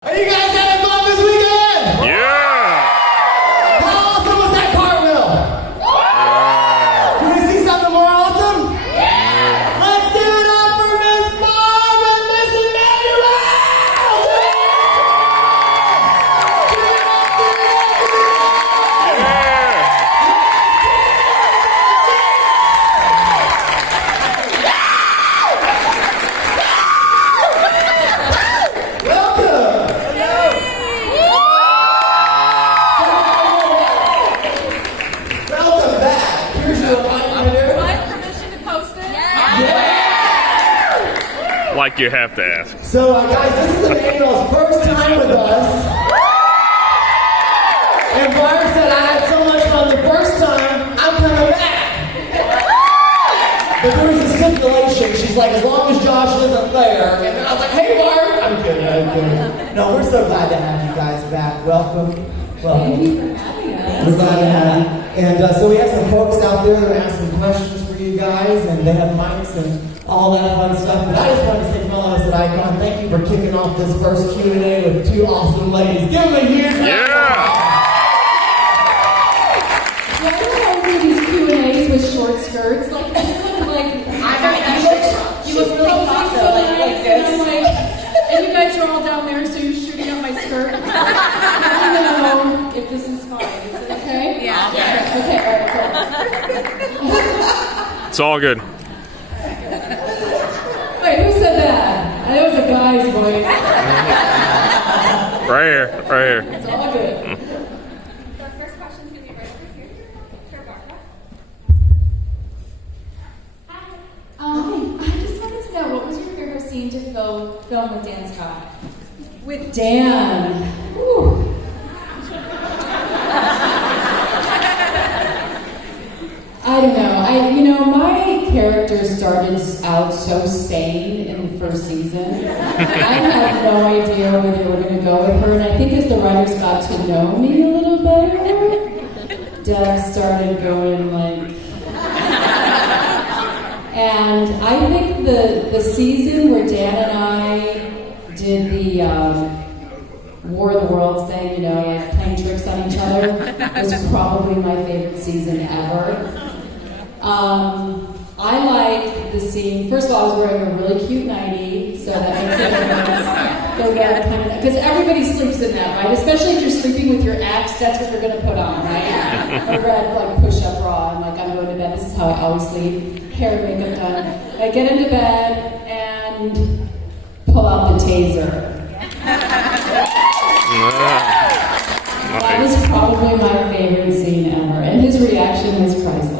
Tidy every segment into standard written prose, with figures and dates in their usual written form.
Are you guys having fun this weekend? Yeah! How awesome was that cartwheel? Can we see something more awesome? Let's give it up for Miss Barb and Miss Emmanuelle! Give it up, give it up, give it up! Welcome! Welcome back. Here's your reminder. Do I have permission to post this? Like you have to ask. So, guys, this is Emmanuelle's first time with us. And Barb said, I had so much fun the first time, I'm coming back. But there was a stipulation. She's like, as long as Josh isn't there. And then I was like, hey, Barb. I'm kidding. No, we're so glad to have you guys back. Welcome. Thank you for having us. We're glad to have you. And so we have some folks out there that are asking questions for you guys, and they have mics and all that fun stuff. But I just wanted to say to all of us at Eyecon, thank you for kicking off this first Q&A with two awesome ladies. Give them a huge round. Yeah! Why do I always do these Q&As with short skirts? Like, you look really hot though, like this. And I'm like, and you guys are all down there, so you're shooting up my skirt. I don't know if this is fine. Is it okay? Yeah. Okay, all right, It's all good. cool. Wait, who said that? That was a guy's voice. Right here, right here. It's all good. The first question's going to be right over here. For Barbara. Hi. I just wanted to know, what was your favorite scene to film with Dan Scott? With Dan. Whew. I don't know. My character started out so sane in the first season. I had no idea where they were going to go with her, and I think as the writers got to know me a little better, Doug started going like... And I think the season where Dan and I did the War of the Worlds thing, like playing tricks on each other, was probably my favorite season ever. I like the scene. First of all, I was wearing a really cute nightie, so that makes it nice. Because everybody sleeps in that, right? Especially if you're sleeping with your ex, that's what you're going to put on, right? A red like push-up bra. I'm like, I'm going to bed. This is how I always sleep. Hair and makeup done. I get into bed and pull out the taser. That was probably my favorite scene ever, and his reaction was priceless.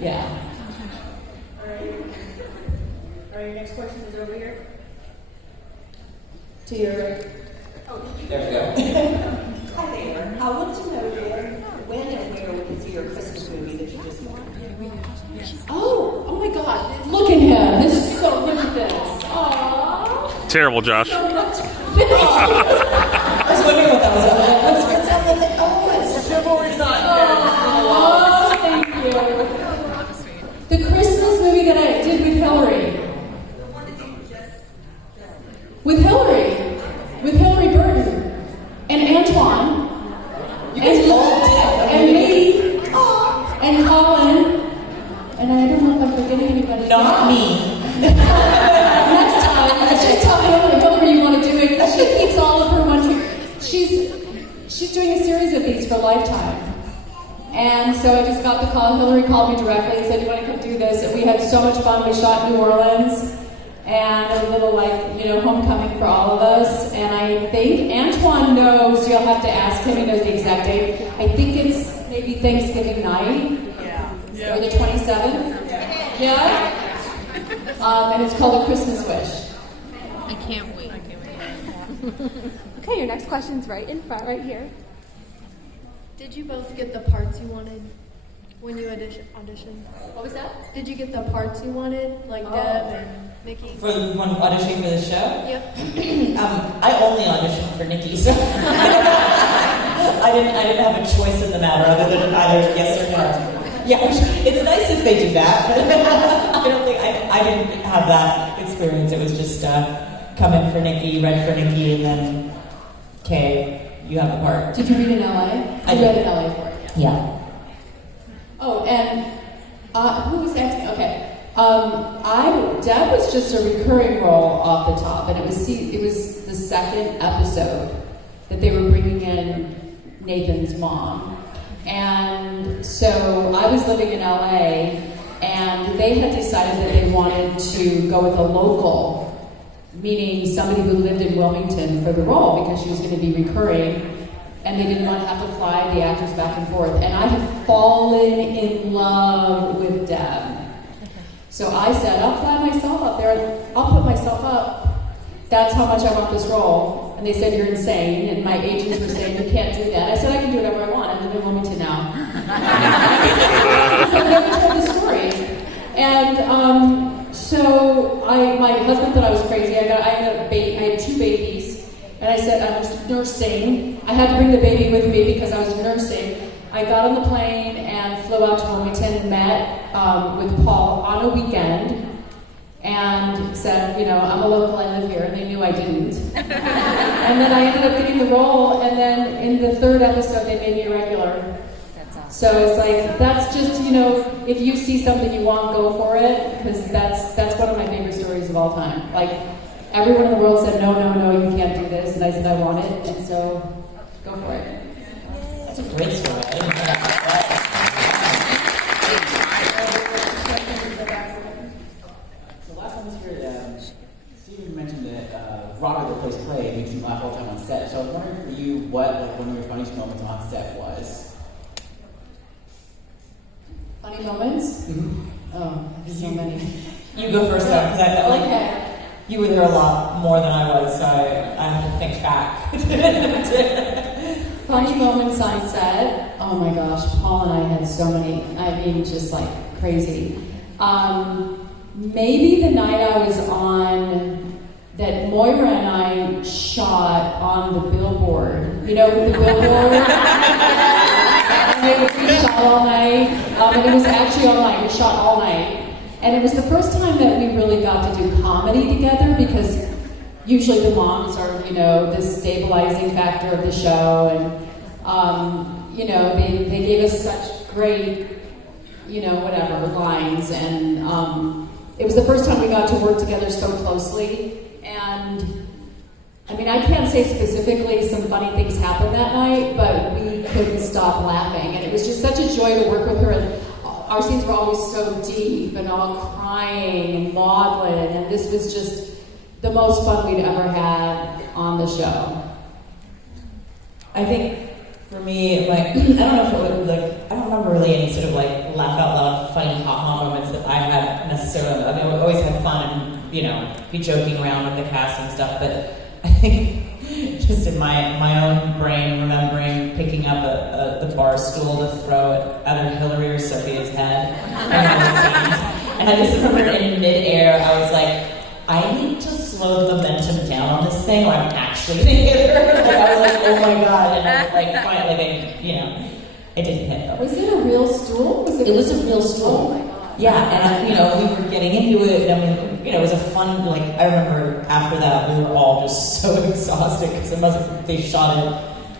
Yeah. All right, your next question is over here. To your There we go. Hi there. I want to know when and where we can see your Christmas movie that you just watched. oh my God! Look at him. This is so. Look at this. Aww. Terrible, Josh. I was wondering what that was. What's up with it? Oh, it's chivalry Oh, thank you. The Christmas movie that I did with Hillary. With Hillary Burton and Antoine. And me. And Colin. And I don't know if I'm forgetting anybody. Not me. Next time, just tell Hillary you want to do it. She keeps all of her one. She's doing a series of these for Lifetime. And so I just got the call. Hillary called me directly and said, "You want to come do this?" And we had so much fun. We shot in New Orleans, and a little homecoming for all of us. And I think Antoine knows. You'll have to ask him. He knows the exact date. I think it's maybe Thanksgiving night. Or the 27th. Yeah. And it's called A Christmas Wish. I can't wait. Okay, your next question's right in front, right here. Did you both get the parts you wanted when you auditioned? What was that? Did you get the parts you wanted, like Deb and Nikki? For when auditioning for the show? Yep. I only auditioned for Nikki, so I didn't have a choice in the matter other than either yes or no. Yeah, it's nice if they do that, but I don't think I didn't have that experience. It was just come in for Nikki, read for Nikki, and then, Kay, you have the part. Did you read in LA? I read did. in LA for it. Yeah. Oh, and who was asking? Okay. Deb was just a recurring role off the top, and it was the second episode that they were bringing in Nathan's mom. And so I was living in LA, and they had decided that they wanted to go with a local, meaning somebody who lived in Wilmington for the role because she was going to be recurring, and they didn't want to have to fly the actors back and forth. And I had fallen in love with Deb. So I said, I'll fly myself up there. I'll put myself up. That's how much I want this role. And they said, you're insane. And my agents were saying, you can't do that. I said, I can do whatever I want. I live in Wilmington now. So I never told the story. And so my husband thought I was crazy. I had 2 babies. And I said, I was nursing. I had to bring the baby with me because I was nursing. I got on the plane and flew out to Wilmington and met with Paul on a weekend and said, I'm a local, I live here, and they knew I didn't. And then I ended up getting the role, and then in the 3rd episode, they made me a regular. That's awesome. So it's like, that's just, if you see something you want, go for it, because that's one of my favorite stories of all time. Like, everyone in the world said, no, you can't do this, and I said, I want it, and so go for it. That's a great story. I didn't know that. So last time I was here, Steven mentioned that Robert, that plays Clay, makes him laugh all the time on set. So I was wondering for you what one of your funniest moments on set was. Funny moments? Mm-hmm. Oh, there's so many. You go first, though, because I felt like Okay. you were there a lot more than I was, so I have to think back. Funny moments on set. Oh my gosh, Paul and I had so many. I mean, just like crazy. Maybe the night I was on, that Moira and I shot on the billboard. You know, the billboard? And we shot all night. And it was actually all night. We shot all night. And it was the first time that we really got to do comedy together because usually the moms are, the stabilizing factor of the show, and they gave us such great, lines, and it was the first time we got to work together so closely. And I mean, I can't say specifically some funny things happened that night, but we couldn't stop laughing, and it was just such a joy to work with her. And our scenes were always so deep and all crying and maudlin, and this was just the most fun we'd ever had on the show. I think for me, I don't know if it was I don't remember really any sort of laugh out loud, funny ha-ha moments that I had necessarily. I mean, we always had fun and, be joking around with the cast and stuff, but I think just in my own brain, remembering picking up the bar stool to throw at either Hillary or Sophia's head. And I just remember in midair, I was like, I need to slow the momentum down on this thing, or I'm actually gonna hit her. I was like, oh my god, and I was finally, it didn't hit though. Was it a real stool? It was a real stool. Oh my god. Yeah, and we were getting into it, and I mean, it was a fun, I remember after that, we were all just so exhausted, because they shot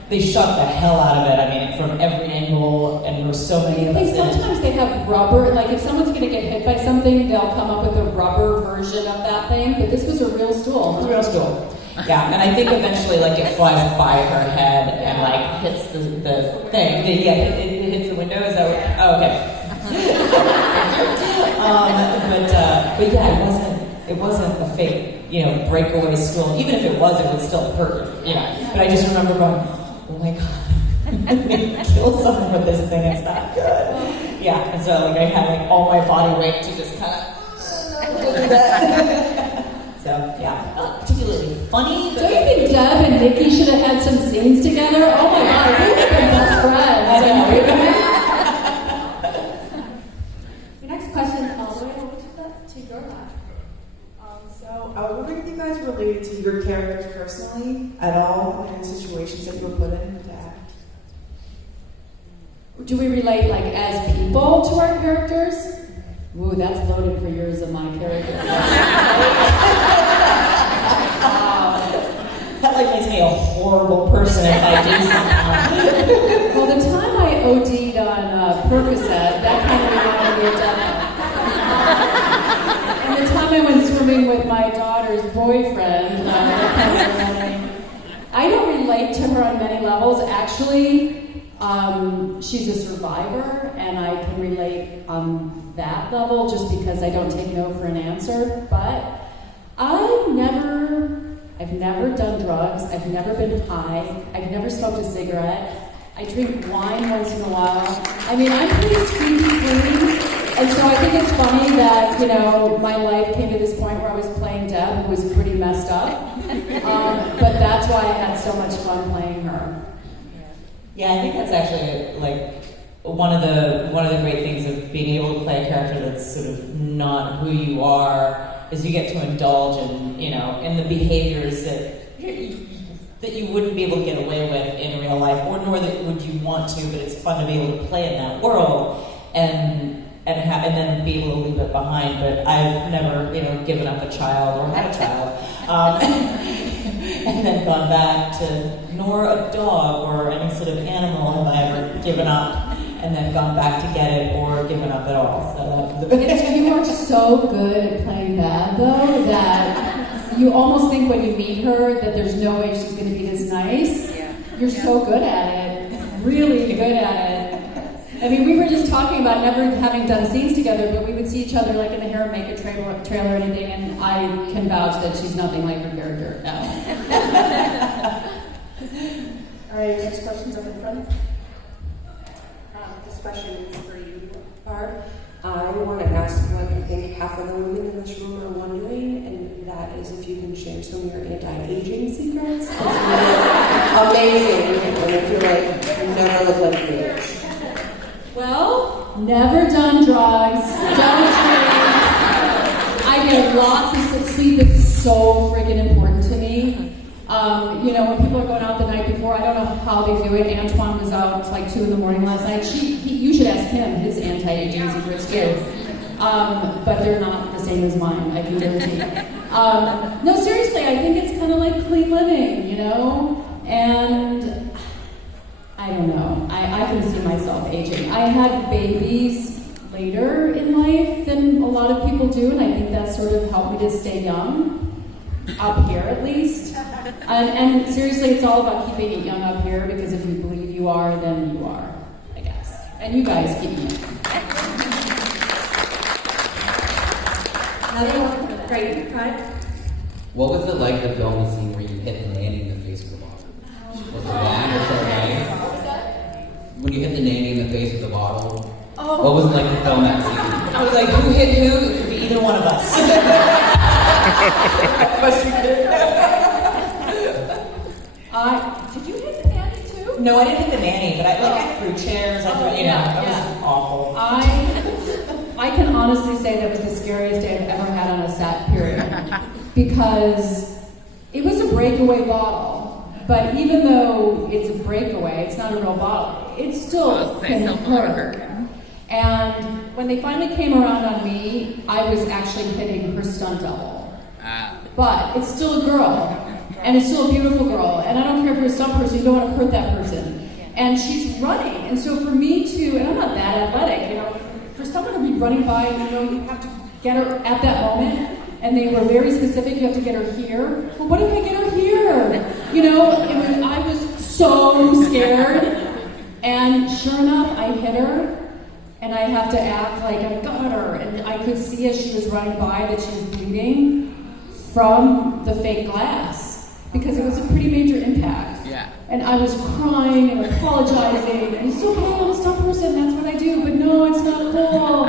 the hell out of it, I mean, from every angle, and there were so many of us in it. Sometimes they have rubber, if someone's gonna get hit by something, they'll come up with a rubber version of that thing, but this was a real stool. It was a real stool. Yeah, and I think eventually, it flies by her head and, hits the thing. It hits the window, is that what? Oh, okay. But yeah, it wasn't a fake, breakaway stool. Even if it was, it would still hurt, But I just remember going, oh my god, I'm gonna kill someone with this thing, it's not good. Yeah, and so I had all my body weight to just kind of do that. So yeah, not particularly funny. Don't you think Deb and Nikki should have had some scenes together? Oh my god, we would have been best friends. I know. The next question, all the way over to your left. So I was wondering if you guys related to your characters personally at all in the situations that you were put in to act. Do we relate as people to our characters? Ooh, that's loaded for yours of my character. That like makes me a horrible person if I do something. Well, the time I OD'd on Percocet, that kind of reminded me of that. And the time I went swimming with my daughter's boyfriend, that kind of reminded me. I don't relate to her on many levels. Actually, she's a survivor, and I can relate on that level just because I don't take no for an answer. But I've never done drugs. I've never been high. I've never smoked a cigarette. I drink wine once in a while. I mean, I'm pretty squeaky clean. And so I think it's funny that, my life came to this point where I was playing Deb, who was pretty messed up. But that's why I had so much fun playing her. Yeah, I think that's actually like one of the great things of being able to play a character that's sort of not who you are is you get to indulge in the behaviors that you wouldn't be able to get away with in real life, or nor that would you want to, but it's fun to be able to play in that world and then be able to leave it behind. But I've never, given up a child or had a child, and then gone back to nor a dog or any sort of animal have I ever given up, and then gone back to get it or given up at all. So you are so good at playing bad, though, that you almost think when you meet her that there's no way she's going to be this nice. Yeah. You're so good at it, really good at it. I mean, we were just talking about never having done scenes together, but we would see each other like in the hair and makeup trailer or anything, and I can vouch that she's nothing like her character. No. All right, next question's up in front. This question is for you, Barb. I want to ask what you think half of the women in this room are wondering, and that is if you can share some of your anti-aging secrets. Amazing, and I feel like you never look like you age. Well, never done drugs, don't drink. I get lots of sleep. It's so freaking important to me. When people are going out the night before, I don't know how they do it. Antoine was out till like 2 a.m. last night. You should ask him his anti-aging secrets too. But they're not the same as mine, I can guarantee. No, seriously, I think it's kind of like clean living, and I don't know. I can see myself aging. I had babies later in life than a lot of people do, and I think that sort of helped me to stay young, up here at least. And seriously, it's all about keeping it young up here, because if you believe you are, then you are, I guess. And you guys keep me. Another one. Great. Right. What was it like to film the scene where you hit the nanny in the face with the bottle? Was it long or so long? What was that? When you hit the nanny in the face with the bottle, what was it like to film that scene? I was like, who hit who? It could be either one of us. Did you hit the nanny too? No, I didn't hit the nanny, but I threw chairs. That was awful. I can honestly say that was the scariest day I've ever had on a set, period. Because it was a breakaway bottle. But even though it's a breakaway, it's not a real bottle, it still can hurt. And when they finally came around on me, I was actually hitting her stunt double. But it's still a girl. And it's still a beautiful girl. And I don't care if you're a stunt person, you don't want to hurt that person. And she's running. And so for me to, and I'm not that athletic, for someone to be running by, you have to get her at that moment. And they were very specific, you have to get her here. Well, what if I get her here? I was so scared. And sure enough, I hit her. And I have to act like I got her. And I could see as she was running by that she was bleeding from the fake glass. Because it was a pretty major impact. Yeah. And I was crying and apologizing. And it's okay, I'm a stunt person, that's what I do. But no, it's not cool.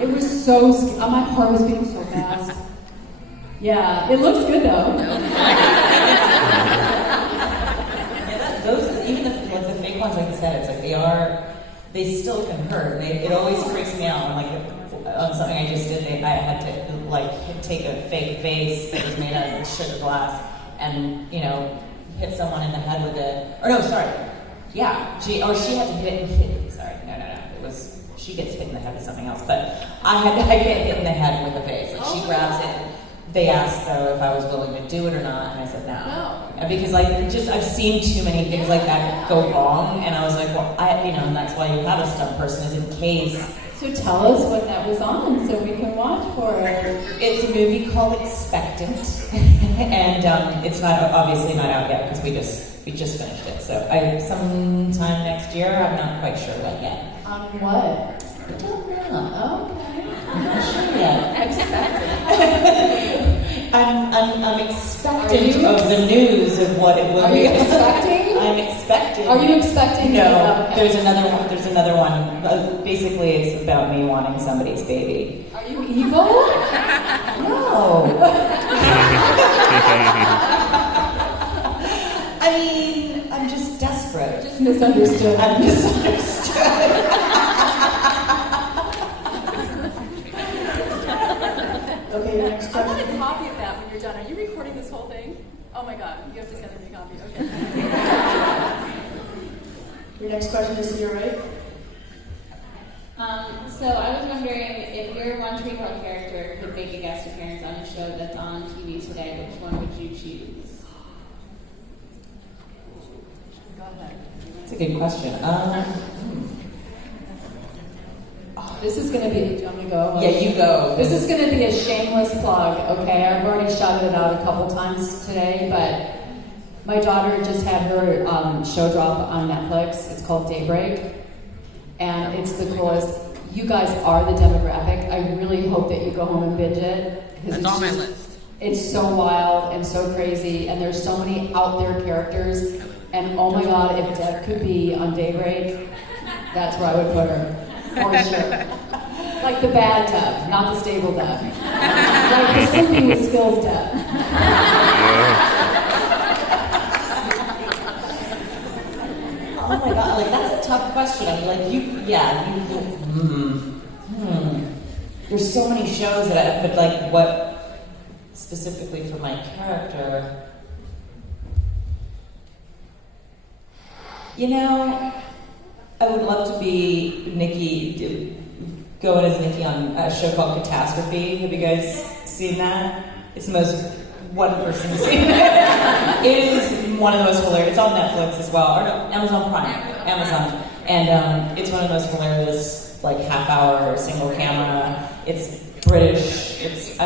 It was so my heart was beating so fast. Yeah, it looks good though. Those, even the fake ones, like you said, it's like they still can hurt. It always freaks me out when, on something I just did, I had to take a fake vase that was made out of sugar glass and hit someone in the head with it. Or no, sorry, yeah, she had to hit. Sorry, no. It was she gets hit in the head with something else, but I get hit in the head with a vase. She grabs it. They asked though if I was willing to do it or not, and I said no. because like I've seen too many things like that go wrong, and I was like, well, and that's why you have a stunt person, is in case. So tell us what that was on so we can watch for it. It's a movie called Expectant, and it's obviously not out yet because we just finished it. So sometime next year, I'm not quite sure when yet. On what? I don't know. Okay. I'm not sure yet. Expected. I'm expectant of the news of what it will be. Are you expecting? I'm expecting. Are you expecting? No, Okay. there's another one. Basically, it's about me wanting somebody's baby. Are you evil? No. I mean, I'm just desperate. Just misunderstood. I'm misunderstood. Okay, next I want question. a copy of that when you're done. Are you recording this whole thing? Oh my god, you have to send me a copy. Okay. Your next question is to your right. So I was wondering if your one Tree Hill character could make a guest appearance on a show that's on TV today, which one would you choose? Go ahead. That's a good question. This is going to be, do you want me to go? Yeah, you go. This is going to be a shameless plug, okay? I've already shouted it out a couple times today, but my daughter just had her show drop on Netflix. It's called Daybreak, and it's the coolest. You guys are the demographic. I really hope that you go home and binge it. That's on my list. It's so wild and so crazy, and there's so many out there characters. And oh my God, if Deb could be on Daybreak, that's where I would put her. For sure. Like the bad Deb, not the stable Deb. Like the sleeping with skills Deb. Oh my god, like that's a tough question. I mean, There's so many shows but like what specifically for my character? I would love to be Nikki, go in as Nikki on a show called Catastrophe. Have you guys seen that? It's the most one-person scene. It is one of the most hilarious. It's on Netflix as well, or no, Amazon Prime. Amazon. And it's one of the most hilarious, like half-hour single camera. It's British. It's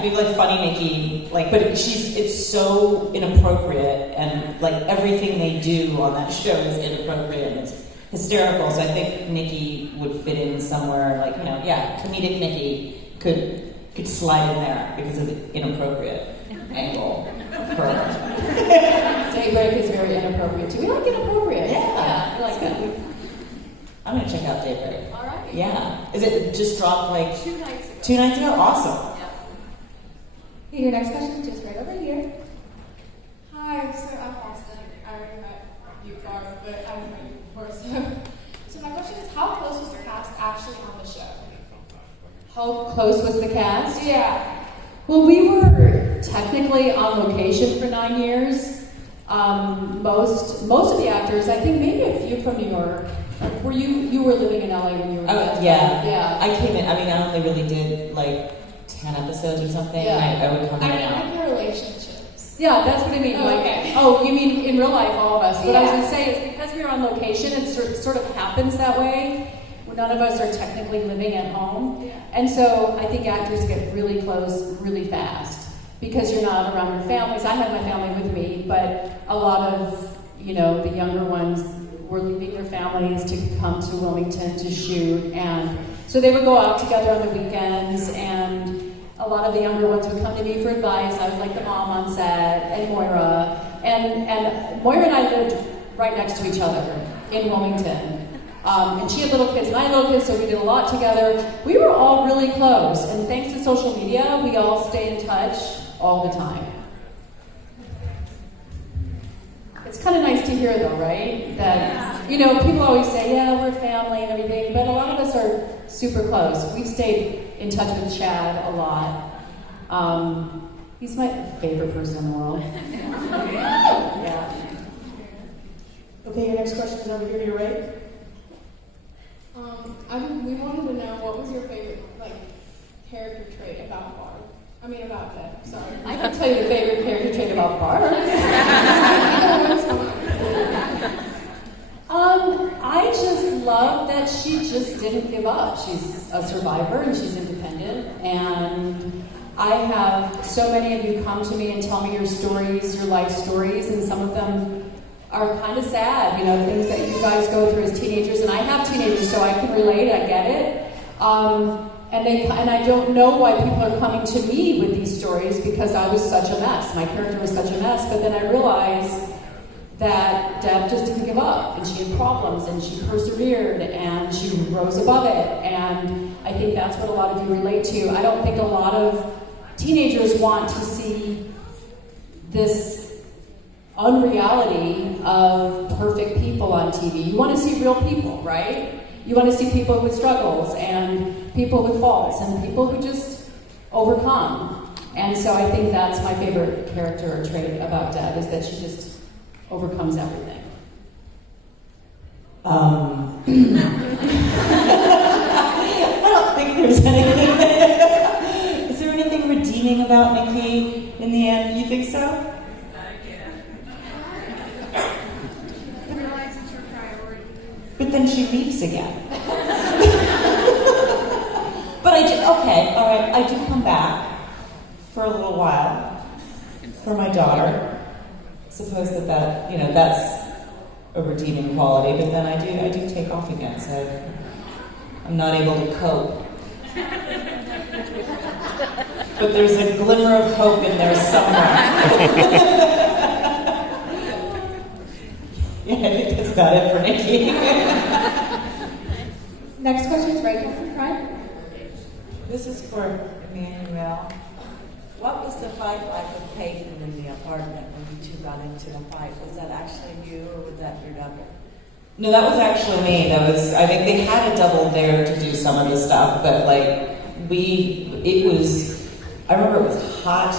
big like funny Nikki. Like, but it's so inappropriate, and like everything they do on that show is inappropriate and it's hysterical. So I think Nikki would fit in somewhere, like comedic Nikki could slide in there because of the inappropriate angle for her. Daybreak is very inappropriate too. We like inappropriate. Yeah, I like that. I'm gonna check out Daybreak. All right. Yeah. Is it just dropped like 2 nights ago. 2 nights ago? Awesome. Yeah. Hey, your next question is just right over here. Hi, so I'm Austin. I already met you, Barb, but I haven't met you before. So my question is, how close was the cast actually on the show? How close was the cast? Yeah. Well, we were technically on location for 9 years. Most of the actors, I think maybe a few from New York. Were you were living in LA when you were? Yeah. I came in. I mean, I only really did like 10 episodes or something. Yeah. I would come in I and mean, out. like the relationships. Yeah, that's what I mean. Oh, like, okay. oh, you mean in real life, all of us. What I was Yeah. going to say is because we were on location, it sort of happens that way. None of us are technically living at home. Yeah. And so I think actors get really close really fast because you're not around your families. I had my family with me, but a lot of, the younger ones were leaving their families to come to Wilmington to shoot. And so they would go out together on the weekends, and a lot of the younger ones would come to me for advice. I was like the mom on set, and Moira. And Moira and I lived right next to each other in Wilmington. And she had little kids, and I had little kids, so we did a lot together. We were all really close, and thanks to social media, we all stay in touch all the time. It's kind of nice to hear, though, right? That, people always say, yeah, we're family and everything, but a lot of us are super close. We've stayed in touch with Chad a lot. He's my favorite person in the world. Yeah. Okay, your next question is over here to your right. We wanted to know what was your favorite character trait about Barb? About Deb. Sorry. I can tell you the favorite character trait about Barb. up. She's a survivor and she's independent. And I have so many of you come to me and tell me your stories, your life stories, and some of them are kind of sad, things that you guys go through as teenagers. And I have teenagers, so I can relate, I get it. And I don't know why people are coming to me with these stories because I was such a mess. My character was such a mess. But then I realized that Deb just didn't give up, and she had problems, and she persevered, and she rose above it. And I think that's what a lot of you relate to. I don't think a lot of teenagers want to see this unreality of perfect people on TV. You want to see real people, right? You want to see people with struggles and people with faults and people who just overcome. And so I think that's my favorite character or trait about Deb, is that she just overcomes everything. I don't think there's anything. Is there anything redeeming about Nikki in the end? You think so? But then she leaves again. But I do come back for a little while for my daughter. Suppose that's a redeeming quality, but then I do take off again, so I'm not able to cope. But there's a glimmer of hope in there somewhere. Yeah, I think that's about it for Nikki. Next question is right here from front. This is for Emmanuelle. What was the fight like with Peyton in the apartment when you two got into the fight? Was that actually you, or was that your double? No, that was actually me. I think they had a double there to do some of the stuff, but I remember it was hot.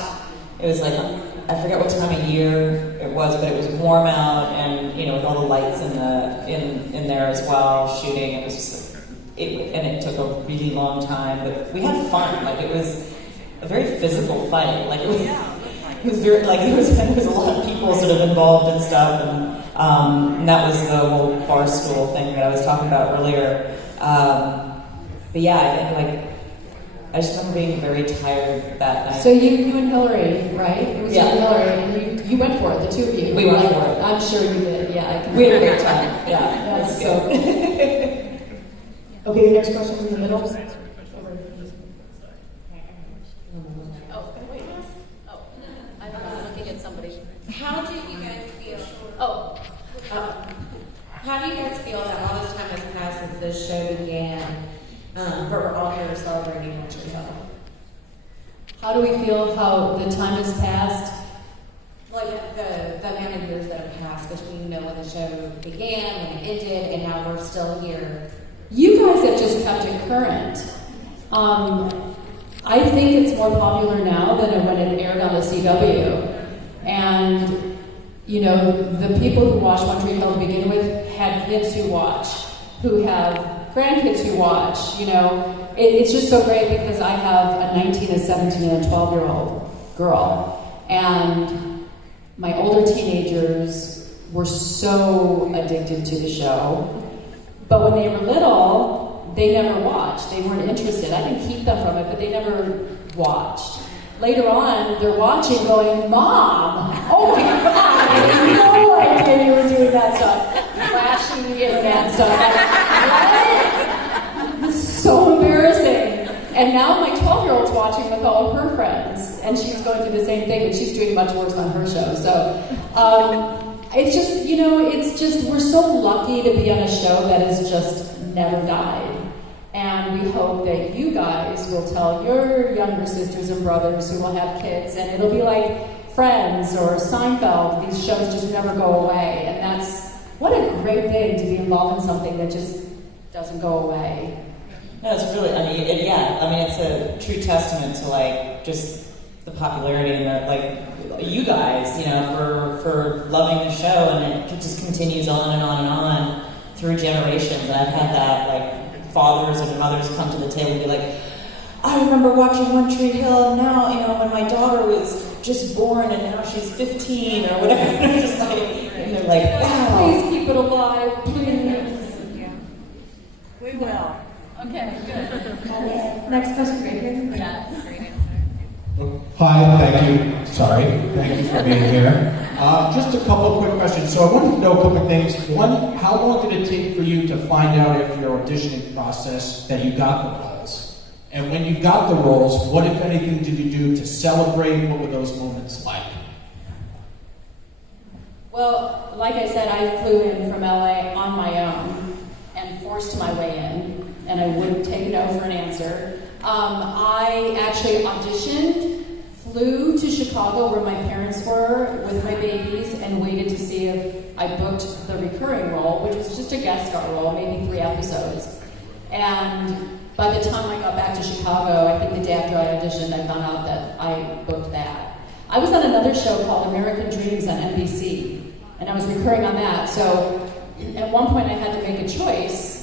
It was I forget what time of year it was, but it was warm out, and with all the lights in there as well, shooting. It was just, and it took a really long time, but we had fun. It was a very physical fight. It was very there was a lot of people sort of involved and stuff, and that was the whole bar stool thing that I was talking about earlier. But yeah, I just remember being very tired that night. So you and Hillary, right? It was you and Hillary, and you went for it, the two of you. We went for it. I'm sure you did. Yeah, we had a great time. Yeah, that's so. Okay, the next question is in the middle. I thought I was looking at somebody. How do you guys feel? How do you guys feel that all this time has passed since this show began, but we're all here celebrating One Tree Hill? How do we feel how the time has passed? Like the amount of years that have passed between when the show began, when it ended, and now we're still here. You guys have just kept it current. I think it's more popular now than when it aired on the CW. And, the people who watch One Tree Hill to begin with had kids who watch, who have grandkids who watch. It's just so great because I have a 19, a 17, and a 12-year-old girl. And my older teenagers were so addicted to the show. But when they were little, they never watched. They weren't interested. I didn't keep them from it, but they never watched. Later on, they're watching going, Mom, oh my God, I had no idea you were doing that stuff. Flashing the internet stuff. What? It's so embarrassing. And now my 12-year-old's watching with all of her friends, and she's going through the same thing, but she's doing much worse on her show. So it's just, we're so lucky to be on a show that has just never died. And we hope that you guys will tell your younger sisters and brothers who will have kids, and it'll be like Friends or Seinfeld. These shows just never go away. And what a great thing to be involved in something that just doesn't go away. No, it's really, it's a true testament to just the popularity and you guys, for loving the show, and it just continues on and on and on through generations. And I've had that, fathers and mothers come to the table and be like, I remember watching One Tree Hill, and now, when my daughter was just born and now she's 15 or whatever. And they're like, wow. Please keep it alive, please. Yeah. We will. Okay, good. Next question right here. Yeah, great answer. Hi, thank you. Sorry, thank you for being here. Just a couple of quick questions. So I wanted to know a couple of things. One, how long did it take for you to find out after your auditioning process that you got the roles? And when you got the roles, what, if anything, did you do to celebrate? What were those moments like? Well, like I said, I flew in from LA on my own and forced my way in, and I wouldn't take no for an answer. I actually auditioned, flew to Chicago where my parents were with my babies, and waited to see if I booked the recurring role, which was just a guest star role, maybe 3 episodes. And by the time I got back to Chicago, I think the day after I auditioned, I found out that I booked that. I was on another show called American Dreams on NBC, and I was recurring on that. So at one point I had to make a choice,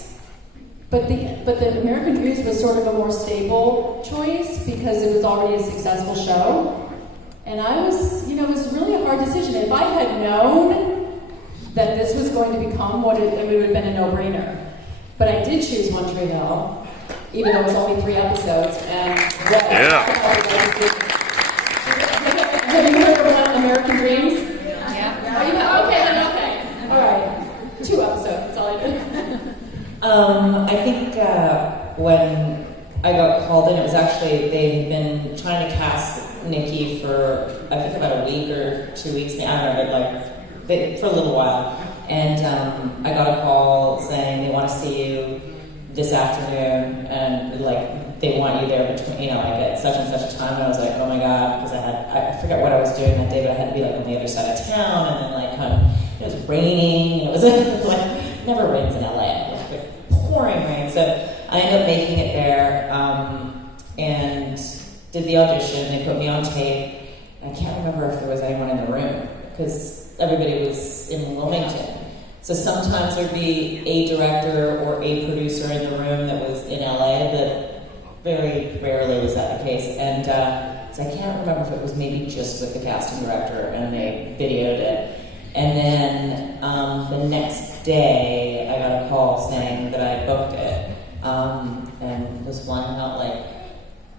but the American Dreams was sort of a more stable choice because it was already a successful show. And I was, it was really a hard decision. If I had known that this was going to become what it would have been a no-brainer. But I did choose One Tree Hill, even though it was only 3 episodes. And have you heard of American Dreams? Yeah. Oh, you have? Okay. All right. 2 episodes. That's all I did. I think when I got called in, it was actually, they had been trying to cast Nikki for, I think, about a week or 2 weeks. I don't know, for a little while. And I got a call saying they want to see you this afternoon, and they want you there between, at such and such a time. And I was like, oh my god, because I forget what I was doing that day, but I had to be on the other side of town, and then it was raining. It was never rains in LA. It was pouring rain. So I ended up making it there, and did the audition. They put me on tape. I can't remember if there was anyone in the room because everybody was in Wilmington. So sometimes there'd be a director or a producer in the room that was in LA, but very rarely was that the case. And so I can't remember if it was maybe just with the casting director and they videoed it. And then the next day, I got a call saying that I booked it, and was flying out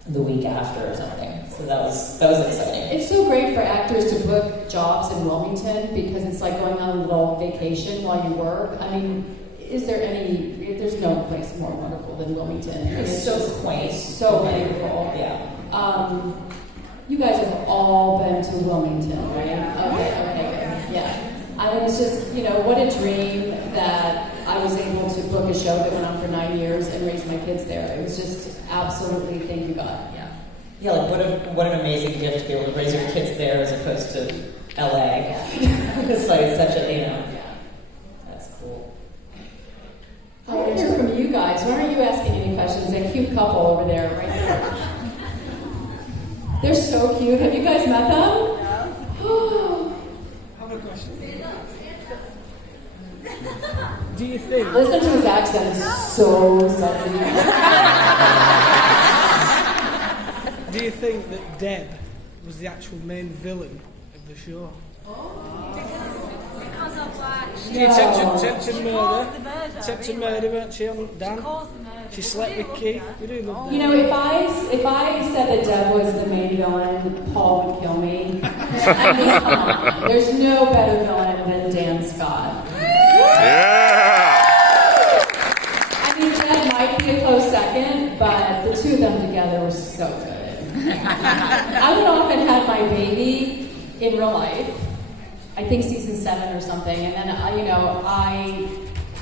the week after or something. So that was exciting. It's so great for actors to book jobs in Wilmington because it's like going on a little vacation while you work. I mean, there's no place more wonderful than Wilmington. It's so quaint. So beautiful. Yeah. You guys have all been to Wilmington, right? Okay, good. Yeah. I mean, it's just, what a dream that I was able to book a show that went on for 9 years and raise my kids there. It was just absolutely, thank you God. Yeah. Yeah, what an amazing gift to be able to raise your kids there as opposed to LA. It's such a, that's cool. I want to hear from you guys. Why aren't you asking any questions? That cute couple over there, right there. They're so cute. Have you guys met them? No. I have a question. Do you think... Listen to his accent. It's so sexy. Do you think that Deb was the actual main villain of the show? Because of what? She attempted murder, weren't she, on Dan? She slept with Keith. We do love that. If I said that Deb was the main villain, Paul would kill me. I mean, come on. There's no better villain than Dan Scott. Yeah! I mean, Deb might be a close second, but the two of them together were so good. I would often have my baby in real life. I think season 7 or something, and then I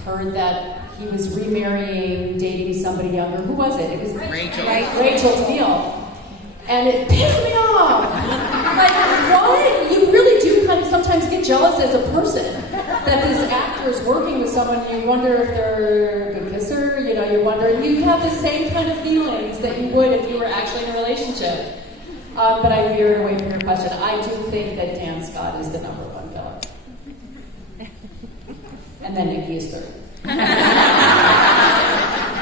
heard that he was remarrying, dating somebody younger. Who was it? It was Rachel DeMille. And it pissed me off. What? You really do kind of sometimes get jealous as a person that this actor is working with someone. You wonder if they're a good kisser. You wonder. You have the same kind of feelings that you would if you were actually in a relationship. But I veered away from your question. I do think that Dan Scott is the number 1 villain. And then Nikki is 3rd.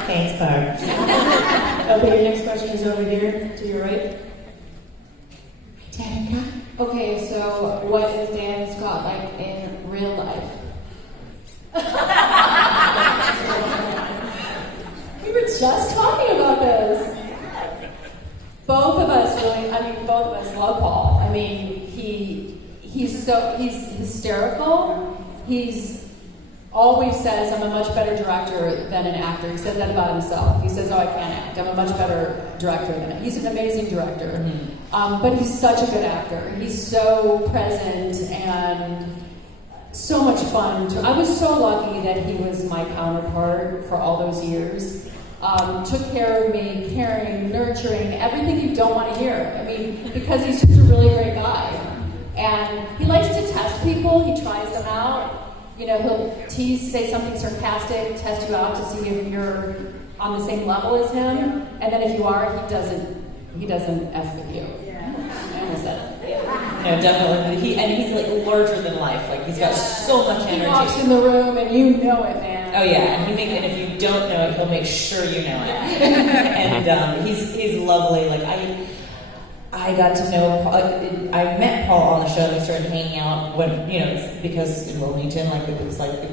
Thanks, Barb. Okay, your next question is over here, to your right. Danica? Okay, so what is Dan Scott like in real life? We were just he's hysterical. He's always says, I'm a much better director than an actor. He says that about himself. He says, oh, I can't act. I'm a much better director than him. He's an amazing director. But he's such a good actor. He's so present and so much fun. I was so lucky that he was my counterpart for all those years. Took care of me, caring, nurturing, everything you don't want to hear. I mean, because he's just a really great guy. And he likes to test people. He tries them out. You know, he'll tease, say something sarcastic, test you out to see if you're on the same level as him. And then if you are, he doesn't F with you. I almost said it. No, definitely. He's like larger than life. Like he's got so much energy. He walks in the room and you know it, man. Oh yeah, and if you don't know it, he'll make sure you know it. And he's lovely. Like I got to know Paul. I met Paul on the show and we started hanging out when, because in Wilmington, like it was like,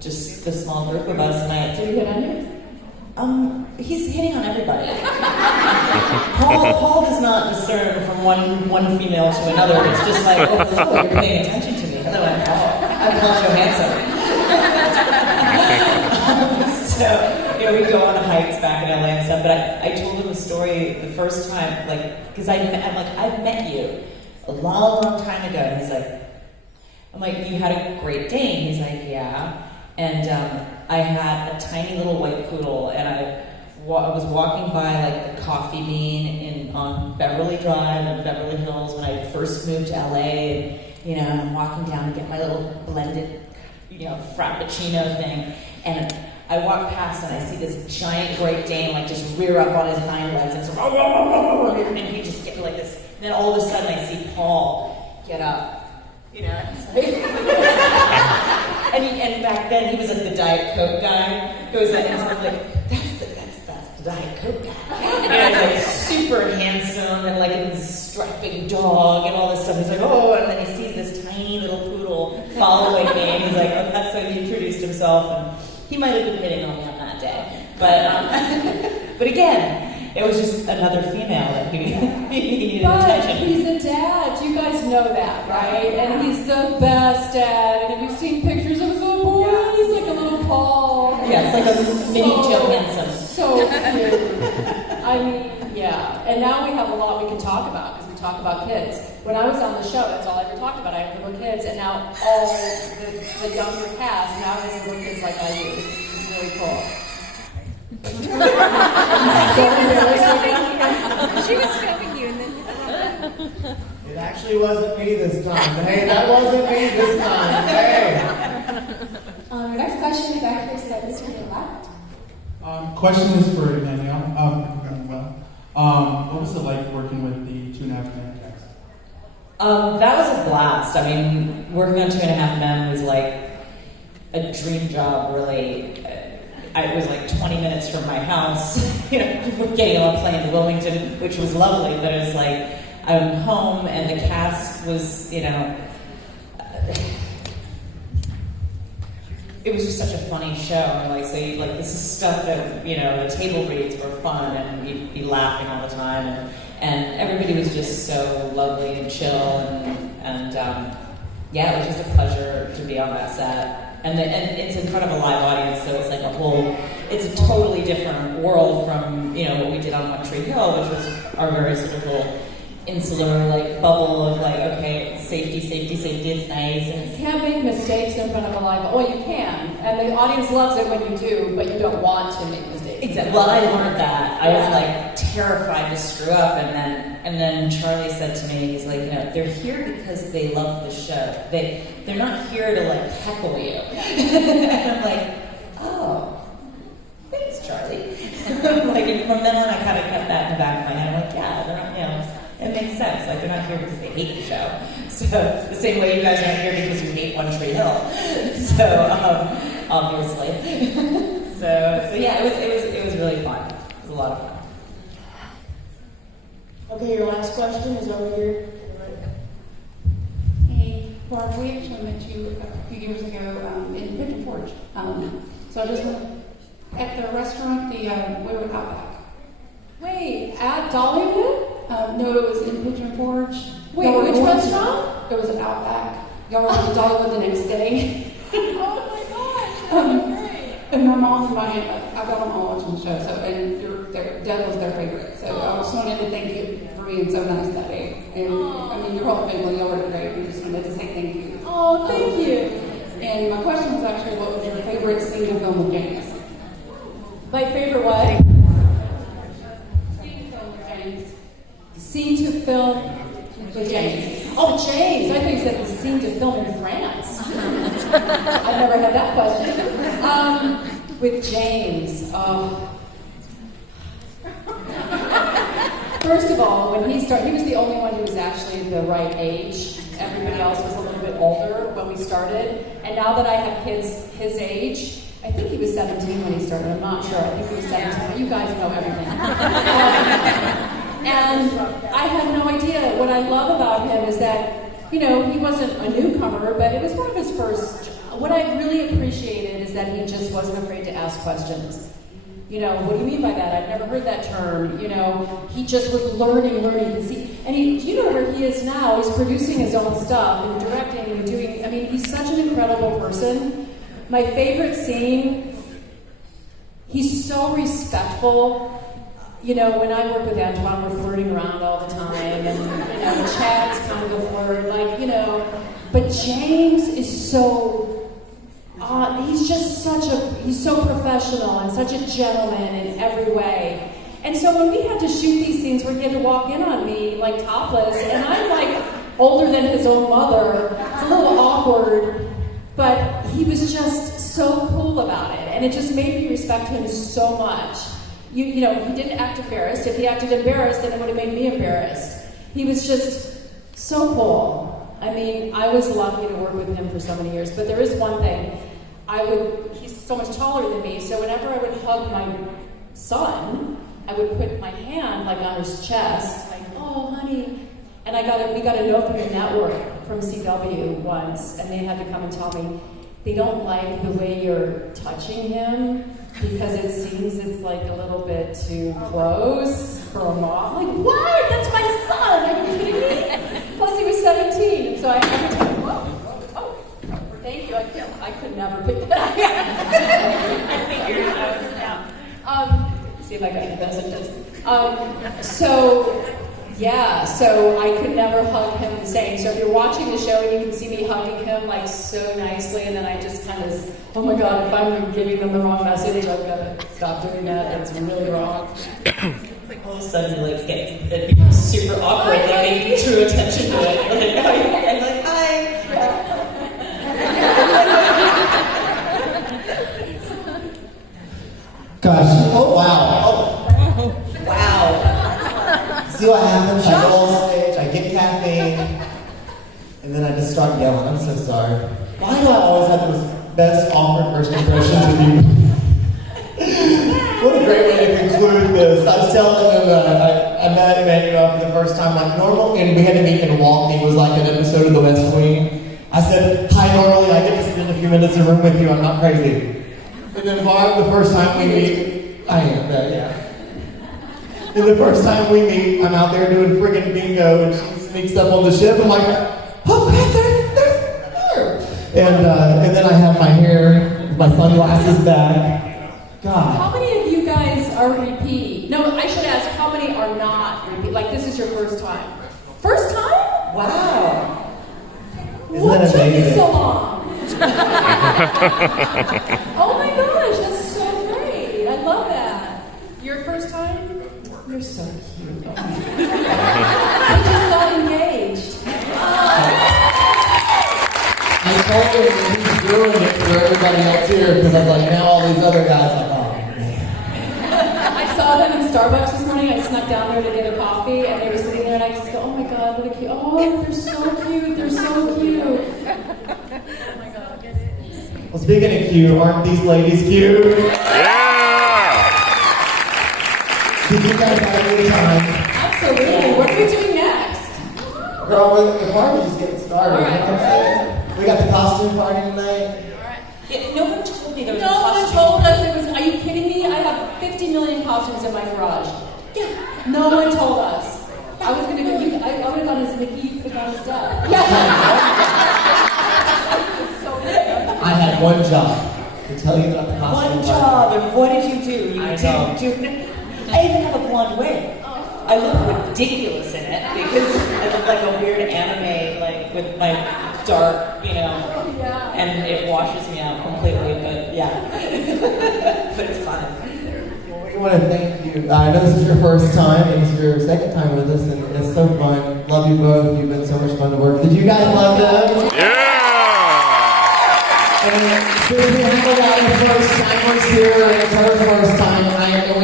just the small group of us. And did you hit on you? He's hitting on everybody. Paul does not discern from one female to another. It's just like, oh, hello, you're paying attention to me. Hello, I'm Paul Johansson. So, we'd go on hikes back in LA and stuff, but I told him the story the first time, like, because I'm like, I've met you a long, long time ago, and he's like, I'm like, you had a Great Dane? He's like, yeah, and I had a tiny little white poodle, and I was walking by, like, the Coffee Bean on Beverly Drive in Beverly Hills when I first moved to LA, and, I'm walking down to get my little blended, Frappuccino thing, and I walk past and I see this giant Great Dane like just rear up on his hind legs and and he just get like this. And then all of a sudden I see Paul get up, it's like and back then he was like the Diet Coke guy. It was like that's the Diet Coke guy. He's like super handsome and like a strapping dog and all this stuff. He's like, oh, and then he sees this tiny little poodle following me, and he's like, oh, that's how he introduced himself. And he might have been hitting on me on that day, but again, it was just another female that he needed attention. But he's a dad. You guys know that, right? And he's the best dad. And have you seen pictures of his little boy? Yeah. He's like a little Paul. Yeah, it's like a mini Johansson. So cute. I mean, yeah. And now we have a lot we can talk about because we talk about kids. When I was on the show, that's all I ever talked about. I have little kids, and now all the younger cast now has little kids like I do. It's really cool. She was filming you, and then it actually wasn't me this time. Hey, that wasn't me this time. Hey. Our next question is actually slightly to your left. Question is for Emmanuelle. What was it like working with the 2.5 Men cast? That was a blast. I mean, working on 2.5 Men was like a dream job, really. It was like 20 minutes from my house, getting on a plane to Wilmington, which was lovely, but it was like, I'm home, and the cast was, it was just such a funny show. I mean, this is stuff that, the table reads were fun, and you'd be laughing all the time, and everybody was just so lovely and chill, and yeah, it was just a pleasure to be on that set. And it's in front of a live audience, so it's like it's a totally different world from, what we did on One Tree Hill, which was our very sort of little insular, bubble of okay, safety, it's nice. And you can't make mistakes in front of a live, well, you can, and the audience loves it when you do, but you don't want to make mistakes. Exactly. Well, I learned that. I was terrified to screw up, and then Charlie said to me, he's like, they're here because they love the show. They're not here to heckle you. And I'm like, oh, thanks, Charlie. And from then on, I kind of kept that in the back of my head. I'm like, yeah, they're not, it makes sense. They're not here because they hate the show. So the same way you guys aren't here because you hate One Tree Hill. So obviously. So yeah, it was really fun. It was a lot of fun. Okay, your last question is over here. Hey, Barb, we actually met you a few years ago in Pigeon Forge. So I just went at the restaurant, we were Outback. Wait, at Dollywood? No, it was in Pigeon Forge. Wait, Y'all were which going to- restaurant? It was an Outback. Y'all were going to Dollywood the next day. Oh my gosh. And my mom and my aunt, I got them all watching the show, so, and Deb was their favorite. So I just wanted to thank you for being so nice that day. And I mean, your whole family, y'all were great. We just wanted to say thank you. Oh, thank you. And my question was actually, what was your favorite scene to film with James? My favorite what? Scene to film with James. Scene to film with James. Oh, James. I think you said the scene to film in France. I've never had that question. With James. First of all, when he started, he was the only one who was actually the right age. Everybody else was a little bit older when we started. And now that I have kids his age, I think he was 17 when he started. I'm not sure. I think he was 17. But you guys know everything. And I had no idea. What I love about him is that, you know, he wasn't a newcomer, but it was one of his first. What I really appreciated is that he just wasn't afraid to ask questions. You know, what do you mean by that? I've never heard that term. You know, he just was learning. And you know where he is now. He's producing his own stuff and directing and doing. I mean, he's such an incredible person. My favorite scene. He's so respectful. You know, when I work with Antoine, we're flirting around all the time, and you know, Chad's kind of a flirt, like, you know. But James is so. He's just he's so professional and such a gentleman in every way. And so when we had to shoot these scenes where he had to walk in on me like topless, and I'm like older than his own mother, it's a little awkward, but he was just so cool about it, and it just made me respect him so much. You know, he didn't act embarrassed. If he acted embarrassed, then it would have made me embarrassed. He was just so cool. I mean, I was lucky to work with him for so many years, but there is one thing. He's so much taller than me, so whenever I would hug my son, I would put my hand like on his chest, like, oh, honey. And we got a note from the network, from CW once, and they had to come and tell me, they don't like the way you're touching him, because it seems it's like a little bit too close for a mom. I'm like, what? That's my son! Are you kidding me? Plus he was 17, and so I every time, thank you. I could never pick that up. I figured I was down. See if I got the messages. So I could never hug him the same. So if you're watching the show, you can see me hugging him like so nicely, and then I just kind of, oh my God, if I'm giving them the wrong message, I've got to stop doing that. That's really wrong. Like all of a sudden, like it becomes super awkward, like making true attention to it. And like, hi. Gosh, oh wow. Oh. Wow. See what happens? I go on stage, I get caffeine, and then I just start yelling. I'm so sorry. Why do I always have those best awkward first impressions with you? What a great way to conclude this. I was telling them I met Emmanuelle for the first time, like normal, and we had to meet in Milwaukee. It was like an episode of The West Wing. I said, hi, normally I get to spend a few minutes in the room with you. I'm not crazy. And then Barb, the first time we meet, I am that, yeah. And the first time we meet, I'm out there doing friggin' bingo, and she sneaks up on the ship. I'm like, oh crap, there's her. And then I have my hair, my sunglasses back. God. How many of you guys are repeat? No, I should ask, how many are not repeat? Like this is your first time? First time? Wow. What Isn't that took you amazing? so long? Oh my gosh, that's so great. I love that. Your first time? You're so cute. Oh I just got engaged. I told him that he's ruined it for everybody else here, because I was like, now all these other guys are like, oh man. I saw them in Starbucks this morning. I snuck down there to get a coffee, and they were sitting there, and I just go, oh my God, what a cute. Oh, they're so cute. They're so cute. Oh my God. Well, speaking of cute, aren't these ladies cute? Yeah! Did you guys have a good time? Absolutely. What are we doing next? Girl, the party's getting started. All right, You know what I'm saying? We got the costume party tonight. Yeah, no one told me there was a No one costume. told us it was. Are you kidding me? I have 50 million costumes in my garage. Yeah. No one told us. I was gonna go. I would have gone as Nikki. You could have gone as Deb. I had one job to tell you about the costume. One job, and what did you do? You I didn't do. I even have a blonde wig. I look ridiculous in it because I look like a weird anime, like with my dark, and it washes me out completely. But yeah, but it's fun. We want to thank you. I know this is your first time, and this is your second time with us, and it's so fun. Love you both. You've been so much fun to work with. Did you guys love them? Yeah! And since we have a lot of first timers here, and it's our first time,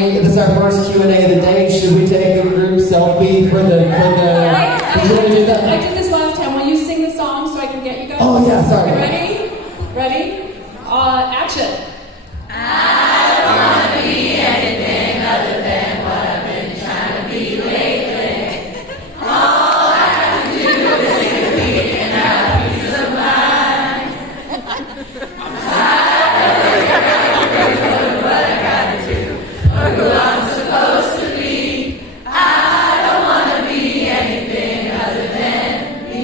this is our first Q&A of the day. Should we take a group selfie for the? Did you want to do that? I did this last time. Will you sing the song so I can get you guys? Oh yeah, sorry. Ready? Action. I don't want to be anything other than what I've been trying to be lately. All I have to do is take a peek and have a peace of mind. I'm tired of what I got to do or who I'm supposed to be. I don't want to be anything other than me.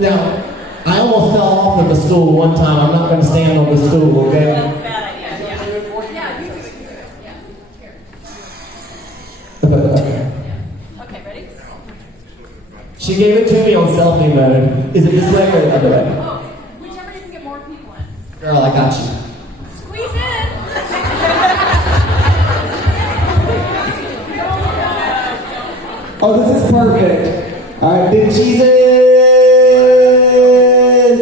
Now, I almost fell off of the stool one time. I'm not going to stand on the stool, okay? Okay, ready? She gave it to me on selfie mode. Is it this way or the other way? Oh, whichever you can get more people in. Girl, I got you. Squeeze in. Oh, this is perfect. All right, big cheeses.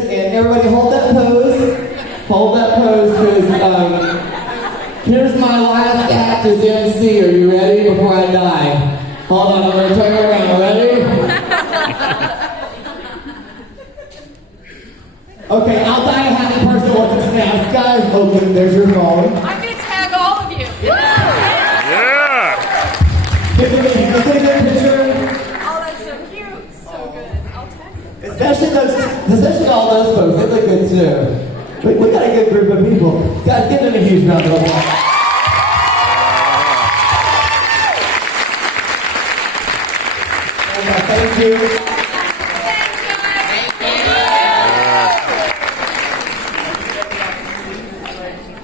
And everybody hold that pose. Hold that pose, because here's my last act as MC. Are you ready? Before I die. Hold on, I'm going to turn around. Ready? Okay, I'll die a happy person once it's announced. Guys, open. There's your phone. I'm going to tag all of you. Yeah! Get a good picture. Oh, that's so cute. So good. I'll tag you. Especially all those folks. They look good too. We got a good group of people. Guys, give them a huge round of applause. Thank you.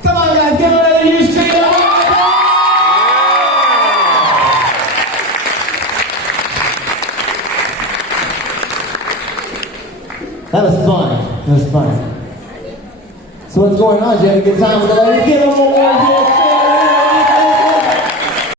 Come on, guys, give another huge street of That was fun. So what's going on? Did you have a good time with the ladies? Give them a warm hand.